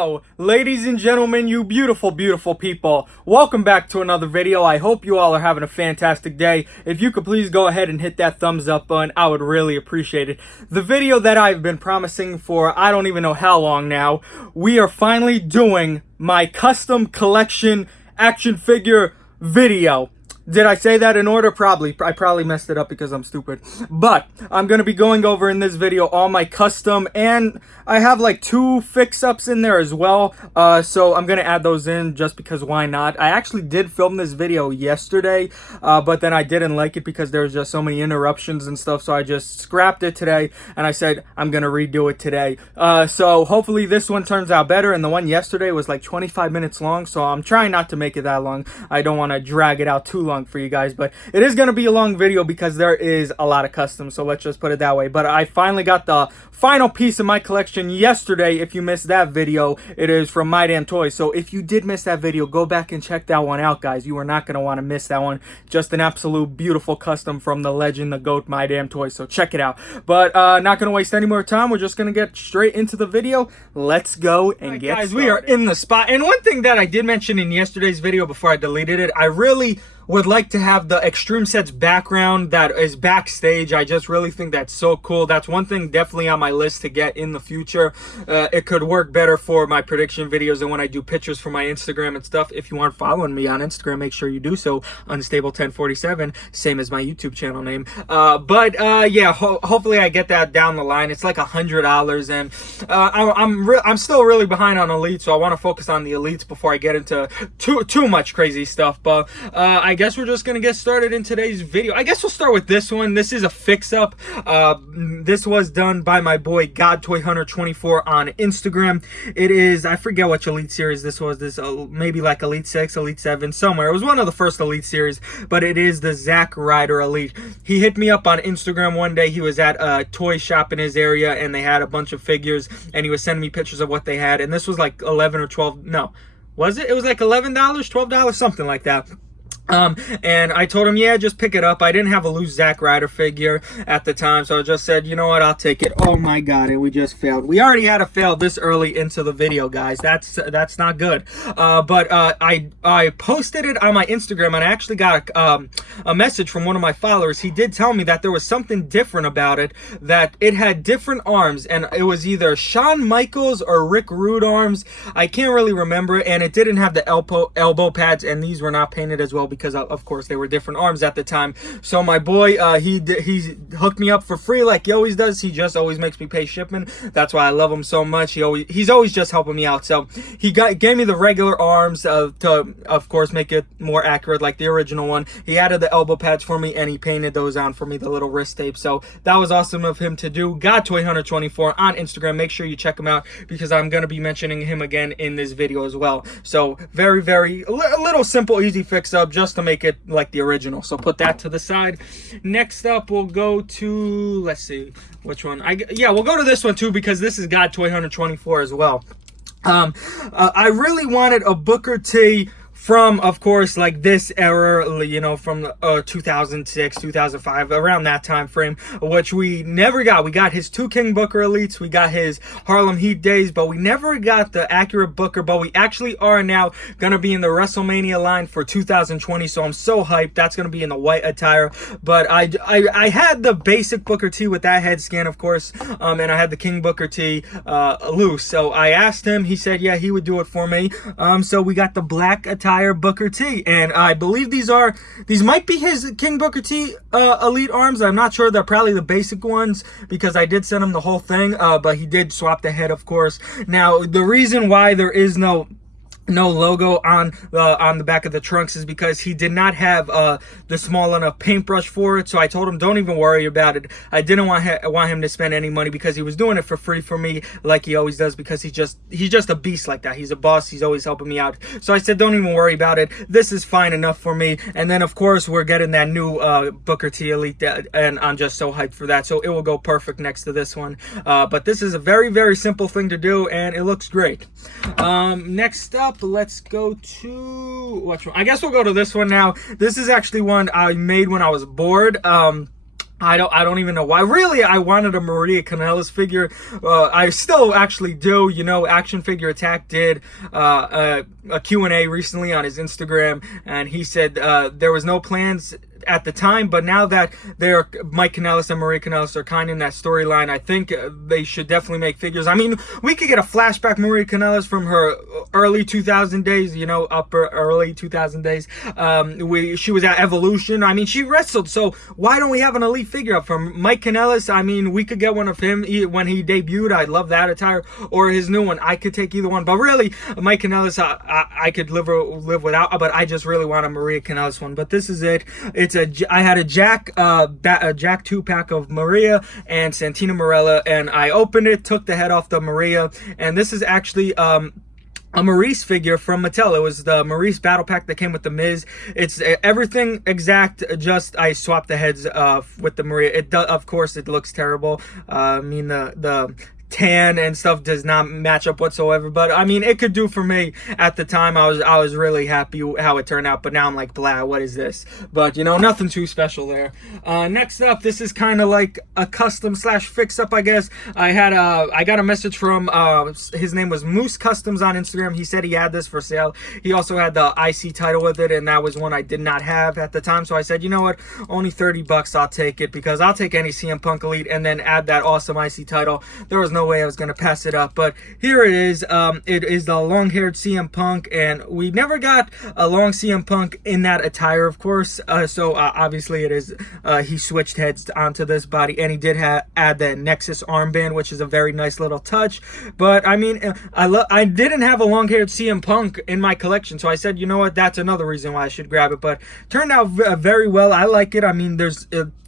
Hello, ladies and gentlemen, you beautiful, beautiful people. Welcome back to another video. I hope you all are having a fantastic day. If you could please go ahead and hit that thumbs up button, I would really appreciate it. The video that I've been promising for I don't even know how long now, we are finally doing my custom collection action figure video. Did I say that in order? Probably. I probably messed it up because I'm stupid. But I'm going to be going over in this video all my custom, and I have like 2 fix-ups in there as well. So I'm going to add those in just because why not? I actually did film this video yesterday, but then I didn't like it because there was just so many interruptions and stuff. So I just scrapped it today, and I said I'm going to redo it today. So hopefully this one turns out better, and the one yesterday was like 25 minutes long. So I'm trying not to make it that long. I don't want to drag it out too long for you guys, but it is going to be a long video because there is a lot of customs, so let's just put it that way. But I finally got the final piece of my collection yesterday. If you missed that video, it is from My Damn Toys. So if you did miss that video, go back and check that one out, guys. You are not going to want to miss that one. Just an absolute beautiful custom from the legend, the GOAT, My Damn Toys. So check it out. But not going to waste any more time. We're just going to get straight into the video. Let's go and get started. Guys, we are in the spot. And one thing that I did mention in yesterday's video before I deleted it, I really would like to have the Extreme Sets background that is backstage. I just really think that's so cool. That's one thing definitely on my list to get in the future. It could work better for my prediction videos and when I do pictures for my Instagram and stuff. If you aren't following me on Instagram, make sure you do so. Unstable1047, same as my YouTube channel name. Yeah, hopefully I get that down the line. It's like $100, and I'm still really behind on Elite, so I want to focus on the Elites before I get into too much crazy stuff. But I guess we're just gonna get started in today's video. I guess we'll start with this one. This is a fix-up. This was done by my boy GodToyHunter24 on Instagram. It is, I forget which Elite series this was. This maybe like Elite 6, Elite 7, somewhere. It was one of the first Elite series, but it is the Zack Ryder Elite. He hit me up on Instagram one day. He was at a toy shop in his area, and they had a bunch of figures, and he was sending me pictures of what they had, and this was like 11 or 12, no, was it? It was like $11, $12, something like that. And I told him, yeah, just pick it up. I didn't have a loose Zack Ryder figure at the time, so I just said, you know what, I'll take it. Oh my god, and we just failed. We already had a fail this early into the video, guys. That's not good. I posted it on my Instagram, and I actually got a message from one of my followers. He did tell me that there was something different about it, that it had different arms, and it was either Shawn Michaels or Rick Rude arms. I can't really remember, and it didn't have the elbow pads, and these were not painted as well because of course they were different arms at the time. So my boy, he hooked me up for free like he always does. He just always makes me pay shipping. That's why I love him so much. He's always just helping me out. So he gave me the regular arms to of course make it more accurate like the original one. He added the elbow pads for me, and he painted those on for me, the little wrist tape. So that was awesome of him to do. GodToyHunter24 on Instagram. Make sure you check him out because I'm going to be mentioning him again in this video as well. So very, very a little simple, easy fix up just to make it like the original. So put that to the side. Next up, we'll go to, let's see which one. We'll go to this one too because this is GodToyHunter24 as well. I really wanted a Booker T from, of course, like this era, you know, from 2006, 2005, around that time frame, which we never got. We got his 2 King Booker Elites, we got his Harlem Heat days, but we never got the accurate Booker. But we actually are now going to be in the WrestleMania line for 2020, so I'm so hyped. That's going to be in the white attire. But I had the basic Booker T with that head scan, of course, and I had the King Booker T loose. So I asked him, he said, yeah, he would do it for me. So we got the black attire Booker T, and I believe these might be his King Booker T Elite arms. I'm not sure. They're probably the basic ones because I did send him the whole thing, but he did swap the head, of course. Now the reason why there is no logo on the back of the trunks is because he did not have the small enough paintbrush for it. So I told him, don't even worry about it. I didn't want him to spend any money because he was doing it for free for me like he always does, because he's just a beast like that. He's a boss. He's always helping me out. So I said, don't even worry about it. This is fine enough for me. And then of course we're getting that new Booker T Elite, and I'm just so hyped for that. So it will go perfect next to this one. But this is a very, very simple thing to do, and it looks great. Next up, let's go to, which one? I guess we'll go to this one now. This is actually one I made when I was bored. I don't even know why. Really, I wanted a Maria Kanellis figure. I still actually do. You know, Action Figure Attack did a Q&A recently on his Instagram, and he said there was no plans at the time, but now that Mike Kanellis and Maria Kanellis are kind of in that storyline, I think they should definitely make figures. I mean, we could get a flashback Maria Kanellis from her early 2000 days, you know, early 2000 days. She was at Evolution. I mean, she wrestled, so why don't we have an elite figure up from Mike Kanellis? I mean, we could get one of him when he debuted. I love that attire, or his new one. I could take either one, but really, Mike Kanellis, I could live without, but I just really want a Maria Kanellis one. But this is it. I had a Jack 2-pack of Maria and Santina Marella, and I opened it, took the head off the Maria, and this is actually a Maurice figure from Mattel. It was the Maurice battle pack that came with the Miz. It's everything exact, just I swapped the heads with the Maria. Of course, it looks terrible. I mean, the tan and stuff does not match up whatsoever, but I mean, it could do for me. At the time, I was really happy how it turned out, but now I'm like, blah, what is this? But you know, nothing too special there. Next up, this is kind of like a custom slash fix up, I guess. I got a message from his name was Moose Customs on Instagram. He said he had this for sale. He also had the IC title with it, and that was one I did not have at the time, so I said, you know what, only 30 bucks, I'll take it, because I'll take any CM Punk Elite and then add that awesome IC title. There was no way I was going to pass it up, but here it is. It is the long-haired CM Punk, and we never got a long CM Punk in that attire, of course, so obviously it is, he switched heads onto this body, and he did add the Nexus armband, which is a very nice little touch. But I mean, I didn't have a long-haired CM Punk in my collection, so I said, you know what, that's another reason why I should grab it. But turned out very well. I like it. I mean,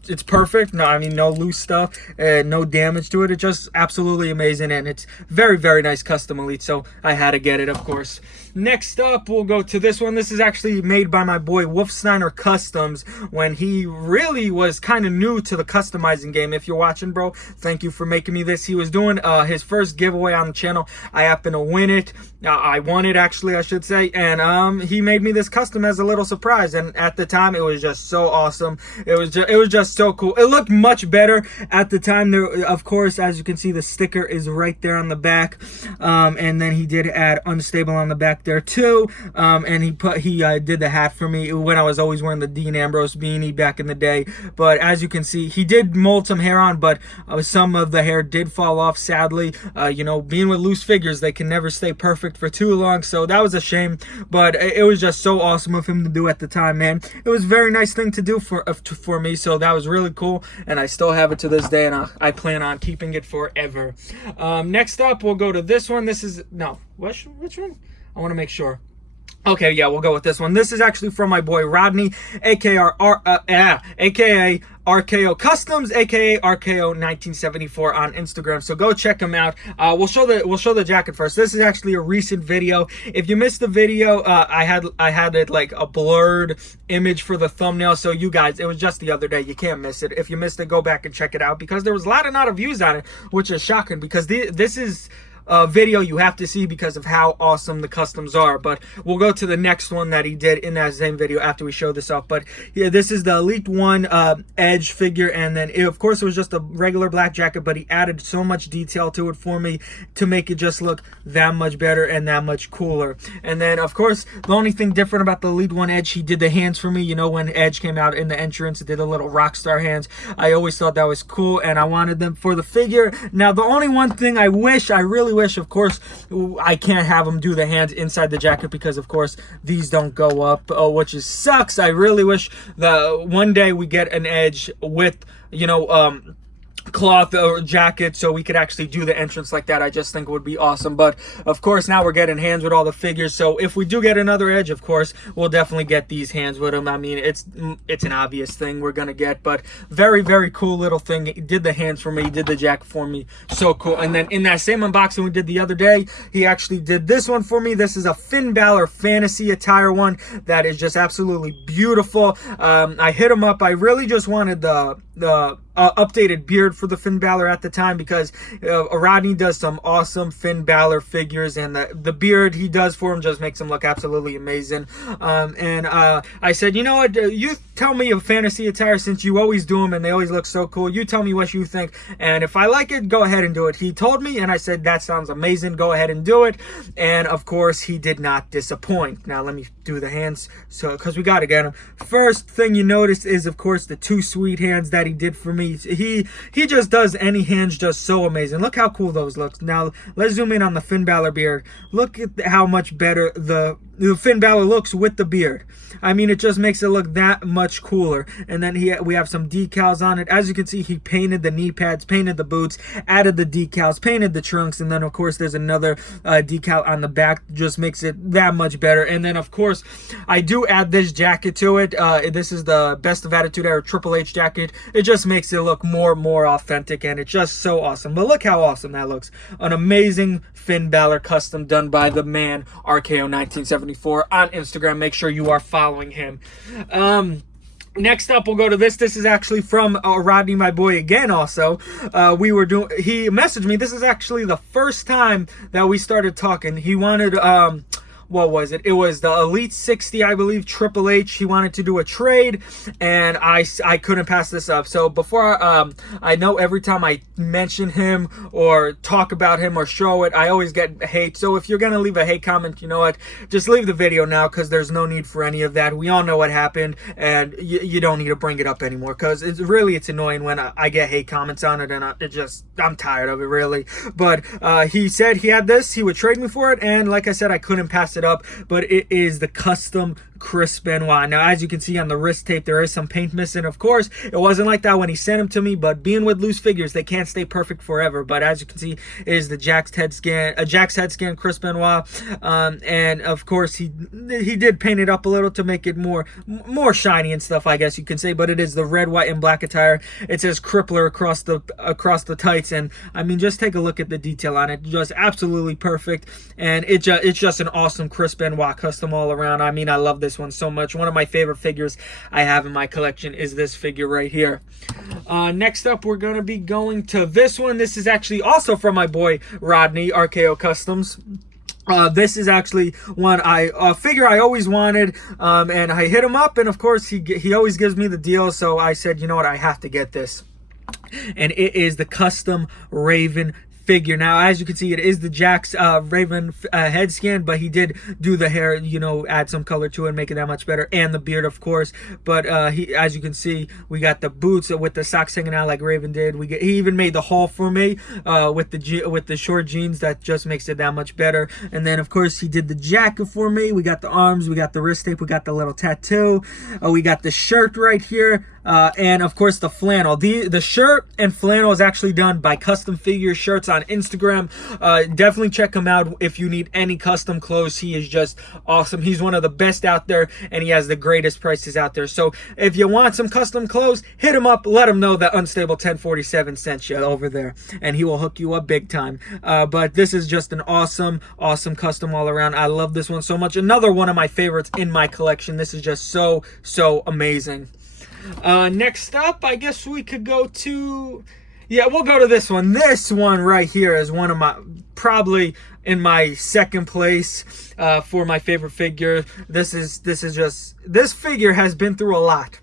it's perfect. No, I mean, no loose stuff, no damage to it. It's just absolutely amazing, and it's very, very nice custom Elite, so I had to get it, of course. Next up, we'll go to this one. This is actually made by my boy Wolfsteiner Customs when he really was kind of new to the customizing game. If you're watching, bro, thank you for making me this. He was doing his first giveaway on the channel. I happened to win it. I won it, actually, I should say, and he made me this custom as a little surprise, and at the time, it was just so awesome. It was just so cool. It looked much better at the time. There, of course, as you can see, the sticker is right there on the back, and then he did add Unstable on the back there too, and he did the hat for me when I was always wearing the Dean Ambrose beanie back in the day. But as you can see, he did mold some hair on, but some of the hair did fall off, sadly. You know, being with loose figures, they can never stay perfect for too long, so that was a shame. But it was just so awesome of him to do at the time, man. It was a very nice thing to do for me, so that was really cool, and I still have it to this day, and I plan on keeping it forever. Next up, we'll go to this one. This is, no, which one? I want to make sure. Okay, yeah, we'll go with this one. This is actually from my boy Rodney, aka RKO Customs, aka RKO 1974 on Instagram. So go check him out. We'll show the jacket first. This is actually a recent video. If you missed the video, I had it like a blurred image for the thumbnail. So you guys, it was just the other day. You can't miss it. If you missed it, go back and check it out, because there was a lot of views on it, which is shocking, because this is video you have to see because of how awesome the customs are. But we'll go to the next one that he did in that same video after we show this off. But yeah, this is the Elite One Edge figure, and then of course it was just a regular black jacket, but he added so much detail to it for me to make it just look that much better and that much cooler. And then of course the only thing different about the Elite One Edge, he did the hands for me. You know, when Edge came out in the entrance, it did a little rock star hands. I always thought that was cool, and I wanted them for the figure. Now the only one thing I really wish, of course, I can't have him do the hands inside the jacket, because of course these don't go up, which sucks. I really wish that one day we get an Edge with, you know, cloth or jacket, so we could actually do the entrance like that. I just think it would be awesome. But of course now we're getting hands with all the figures, so if we do get another Edge, of course we'll definitely get these hands with them. I mean, it's an obvious thing we're gonna get, but very, very cool little thing. He did the hands for me, he did the jacket for me, so cool. And then in that same unboxing we did the other day, he actually did this one for me. This is a Finn Balor fantasy attire one that is just absolutely beautiful. I hit him up. I really just wanted the updated beard for the Finn Balor at the time, because Rodney does some awesome Finn Balor figures, and the beard he does for him just makes him look absolutely amazing. And I said, you know what, you tell me a fantasy attire, since you always do them and they always look so cool. You tell me what you think, and if I like it, go ahead and do it. He told me, and I said, that sounds amazing, go ahead and do it. And of course, he did not disappoint. Now let me do the hands, so because we gotta get him. First thing you notice is, of course, the two sweet hands that he did for me. He just does any hands just so amazing. Look how cool those look. Now let's zoom in on the Finn Balor beard. Look at how much better the Finn Balor looks with the beard. I mean, it just makes it look that much cooler. And then we have some decals on it. As you can see, he painted the knee pads, painted the boots, added the decals, painted the trunks, and then of course there's another decal on the back. Just makes it that much better. And then of course I do add this jacket to it. This is the Best of Attitude Era Triple H jacket. It just makes it look more authentic, and it's just so awesome. But look how awesome that looks. An amazing Finn Balor custom done by the man RKO1974 on Instagram. Make sure you are following him. Next up, we'll go to this. This is actually from Rodney, my boy, again. Also, he messaged me. This is actually the first time that we started talking. He wanted what was it? It was the Elite 60, I believe, Triple H. He wanted to do a trade, and I couldn't pass this up. So before, I know every time I mention him or talk about him or show it, I always get hate. So if you're going to leave a hate comment, you know what? Just leave the video now, because there's no need for any of that. We all know what happened, and you don't need to bring it up anymore, because it's annoying when I get hate comments on it, and I'm tired of it, really. But he said he had this. He would trade me for it, and like I said, I couldn't pass it up. But it is the custom Chris Benoit. Now, as you can see on the wrist tape, there is some paint missing. Of course, it wasn't like that when he sent them to me, but being with loose figures, they can't stay perfect forever. But as you can see, it is the Jack's head scan Chris Benoit. And of course, he did paint it up a little to make it more shiny and stuff, I guess you can say. But it is the red, white, and black attire. It says Crippler across the tights, and I mean, just take a look at the detail on it. Just absolutely perfect, and it's just an awesome Chris Benoit custom all around. I mean, I love this one so much. One of my favorite figures I have in my collection is this figure right here. Next up, we're going to be going to this one. This is actually also from my boy Rodney, RKO Customs. This is actually one figure I always wanted, and I hit him up, and of course he always gives me the deal, so I said, you know what, I have to get this. And it is the custom Raven figure. Now, as you can see, it is the Jack's Raven head scan, but he did do the hair, you know, add some color to it and make it that much better, and the beard, of course. But as you can see, we got the boots with the socks hanging out like Raven did. He even made the haul for me with the short jeans. That just makes it that much better. And then, of course, he did the jacket for me. We got the arms, we got the wrist tape, we got the little tattoo, we got the shirt right here. And of course the flannel. The shirt and flannel is actually done by Custom Figure Shirts on Instagram. Definitely check him out if you need any custom clothes. He is just awesome. He's one of the best out there, and he has the greatest prices out there. So if you want some custom clothes, hit him up. Let him know that Unstable 1047 sent you over there, and he will hook you up big time. But this is just an awesome custom all around. I love this one so much. Another one of my favorites in my collection. This is just so amazing. Next up, I guess we could go to, we'll go to this one. This one right here is one of my, probably in my second place for my favorite figure. This figure has been through a lot.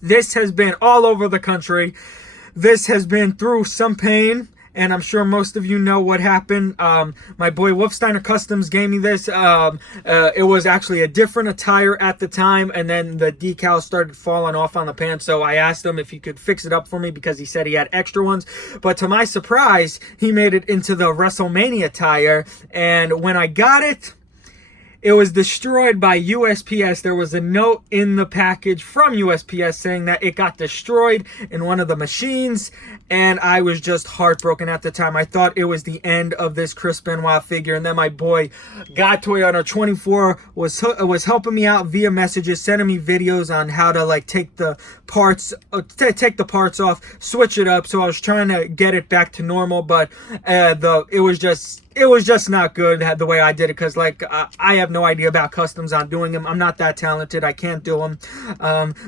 This has been all over the country. This has been through some pain, and I'm sure most of you know what happened. My boy Wolfsteiner Customs gave me this. It was actually a different attire at the time, and then the decal started falling off on the pants, so I asked him if he could fix it up for me because he said he had extra ones. But to my surprise, he made it into the WrestleMania attire, and when I got it, it was destroyed by USPS. There was a note in the package from USPS saying that it got destroyed in one of the machines, and I was just heartbroken at the time. I thought it was the end of this Chris Benoit figure, and then my boy God Toyota 24 was helping me out via messages, sending me videos on how to like take the parts off, switch it up. So I was trying to get it back to normal, but it was just not good the way I did it, because like I have have no idea about customs on doing them. I'm not that talented. I can't do them.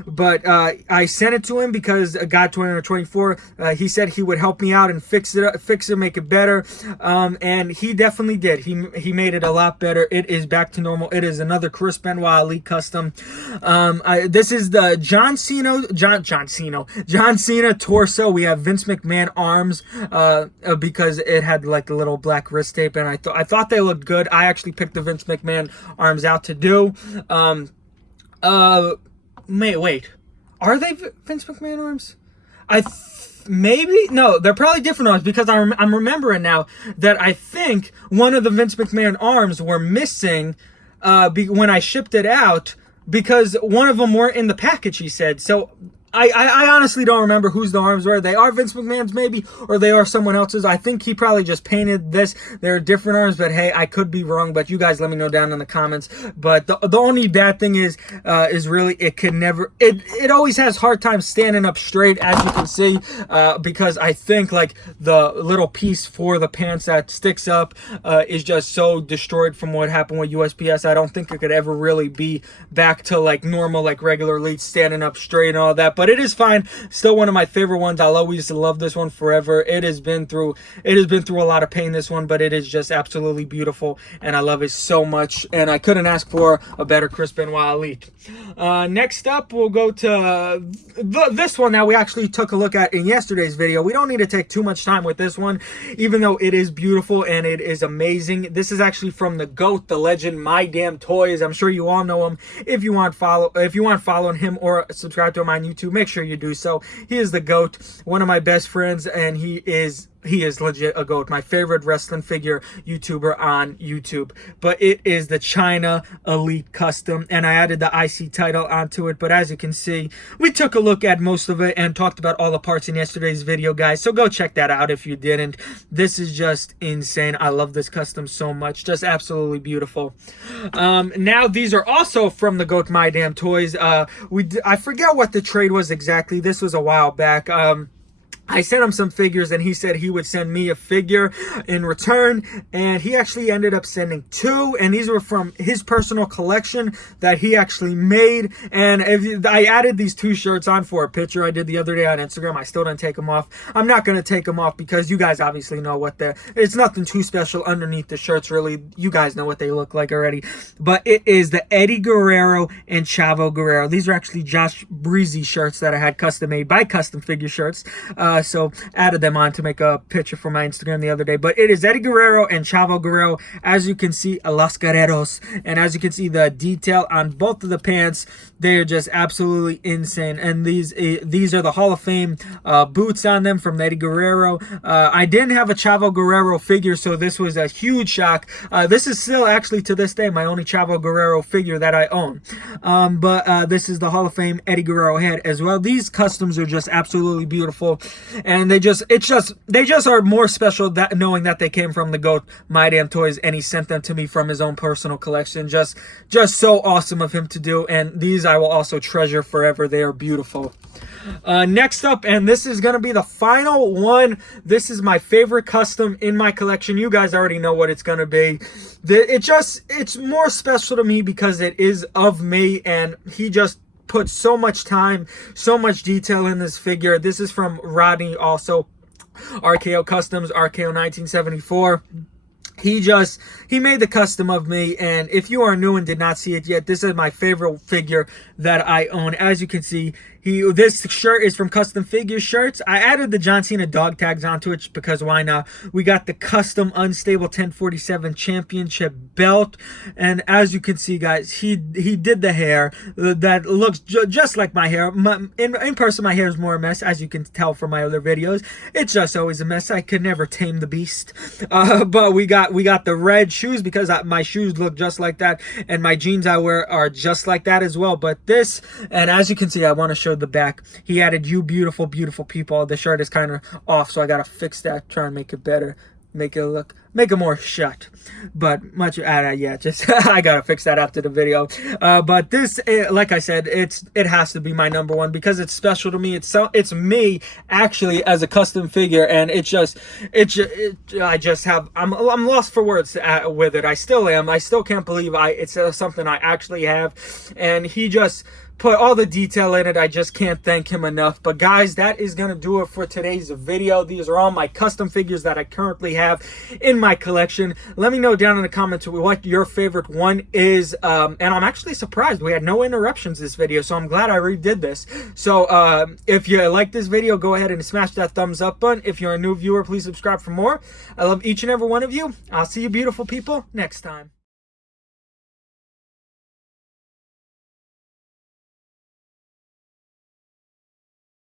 But I sent it to him because God 2024, he said he would help me out and fix it, make it better. And he definitely did. He made it a lot better. It is back to normal. It is another Chris Benoit Elite custom. This is the John Cena torso. We have Vince McMahon arms because it had like the little black wrist tape, and I thought they looked good. I actually picked the Vince McMahon arms out to do. Wait, are they Vince McMahon arms? Maybe no, they're probably different arms because I'm remembering now that I think one of the Vince McMahon arms were missing when I shipped it out because one of them weren't in the package. He said so. I honestly don't remember whose the arms were. They are Vince McMahon's maybe, or they are someone else's. I think he probably just painted this. They're different arms, but hey, I could be wrong. But you guys let me know down in the comments. But the only bad thing is really it can never, it always has hard time standing up straight, as you can see, because I think like the little piece for the pants that sticks up is just so destroyed from what happened with USPS. I don't think it could ever really be back to like normal, like regular Elite standing up straight and all that. But it is fine. Still one of my favorite ones. I'll always love this one forever. It has been through a lot of pain, this one, but it is just absolutely beautiful, and I love it so much. And I couldn't ask for a better Chris Benoit Elite. Next up, we'll go to this one that we actually took a look at in yesterday's video. We don't need to take too much time with this one, even though it is beautiful and it is amazing. This is actually from the GOAT, the legend, My Damn Toys. I'm sure you all know him. If you want following him or subscribe to him on YouTube, make sure you do so. He is the GOAT, one of my best friends, and he is legit a GOAT. My favorite wrestling figure YouTuber on YouTube. But it is the China Elite Custom, and I added the IC title onto it. But as you can see, we took a look at most of it and talked about all the parts in yesterday's video, guys. So go check that out if you didn't. This is just insane. I love this custom so much. Just absolutely beautiful. Now these are also from the GOAT My Damn Toys. I forget what the trade was exactly. This was a while back. I sent him some figures and he said he would send me a figure in return, and he actually ended up sending two, and these were from his personal collection that he actually made. And I added these two shirts on for a picture I did the other day on Instagram. I still didn't take them off. I'm not going to take them off because you guys obviously know what it's nothing too special underneath the shirts, really. You guys know what they look like already. But it is the Eddie Guerrero and Chavo Guerrero. These are actually Josh Breezy shirts that I had custom made by Custom Figure Shirts. So added them on to make a picture for my Instagram the other day. But it is Eddie Guerrero and Chavo Guerrero. As you can see, Los Guerreros. And as you can see, the detail on both of the pants, they are just absolutely insane. And these are the Hall of Fame boots on them from Eddie Guerrero. I didn't have a Chavo Guerrero figure, so this was a huge shock. This is still actually to this day my only Chavo Guerrero figure that I own. But this is the Hall of Fame Eddie Guerrero head as well. These customs are just absolutely beautiful. And they just are more special that knowing that they came from the GOAT My Damn Toys, and he sent them to me from his own personal collection. Just so awesome of him to do, and these I will also treasure forever. They are beautiful. Next up, and this is going to be the final one. This is my favorite custom in my collection. You guys already know what it's going to be. It's more special to me because it is of me, and he just put so much time, so much detail in this figure. This is from Rodney, also RKO Customs, RKO 1974. He made the custom of me, and if you are new and did not see it yet, this is my favorite figure that I own. As you can see, this shirt is from Custom Figure Shirts. I added the John Cena dog tags onto it because why not? We got the custom unstable 1047 championship belt, and as you can see, guys, he did the hair that looks just like my hair. In person, my hair is more a mess, as you can tell from my other videos. It's just always a mess. I could never tame the beast. But we got the red shoes because my shoes look just like that, and my jeans I wear are just like that as well. But this, and as you can see, I want to show the back. He added "You beautiful, beautiful people." The shirt is kind of off, so I gotta fix that, try and make it better. make it more shut. But much yeah, just I gotta fix that after the video. But this, like I said, it has to be my number one because it's special to me. It's me actually as a custom figure, and I'm lost for words with it. I still am. I still can't believe it's something I actually have, and he just put all the detail in it. I just can't thank him enough. But guys, that is gonna do it for today's video. These are all my custom figures that I currently have in my collection. Let me know down in the comments what your favorite one is. And I'm actually surprised we had no interruptions this video, so I'm glad I redid this. So if you like this video, go ahead and smash that thumbs up button. If you're a new viewer, please subscribe for more. I love each and every one of you. I'll see you beautiful people next time.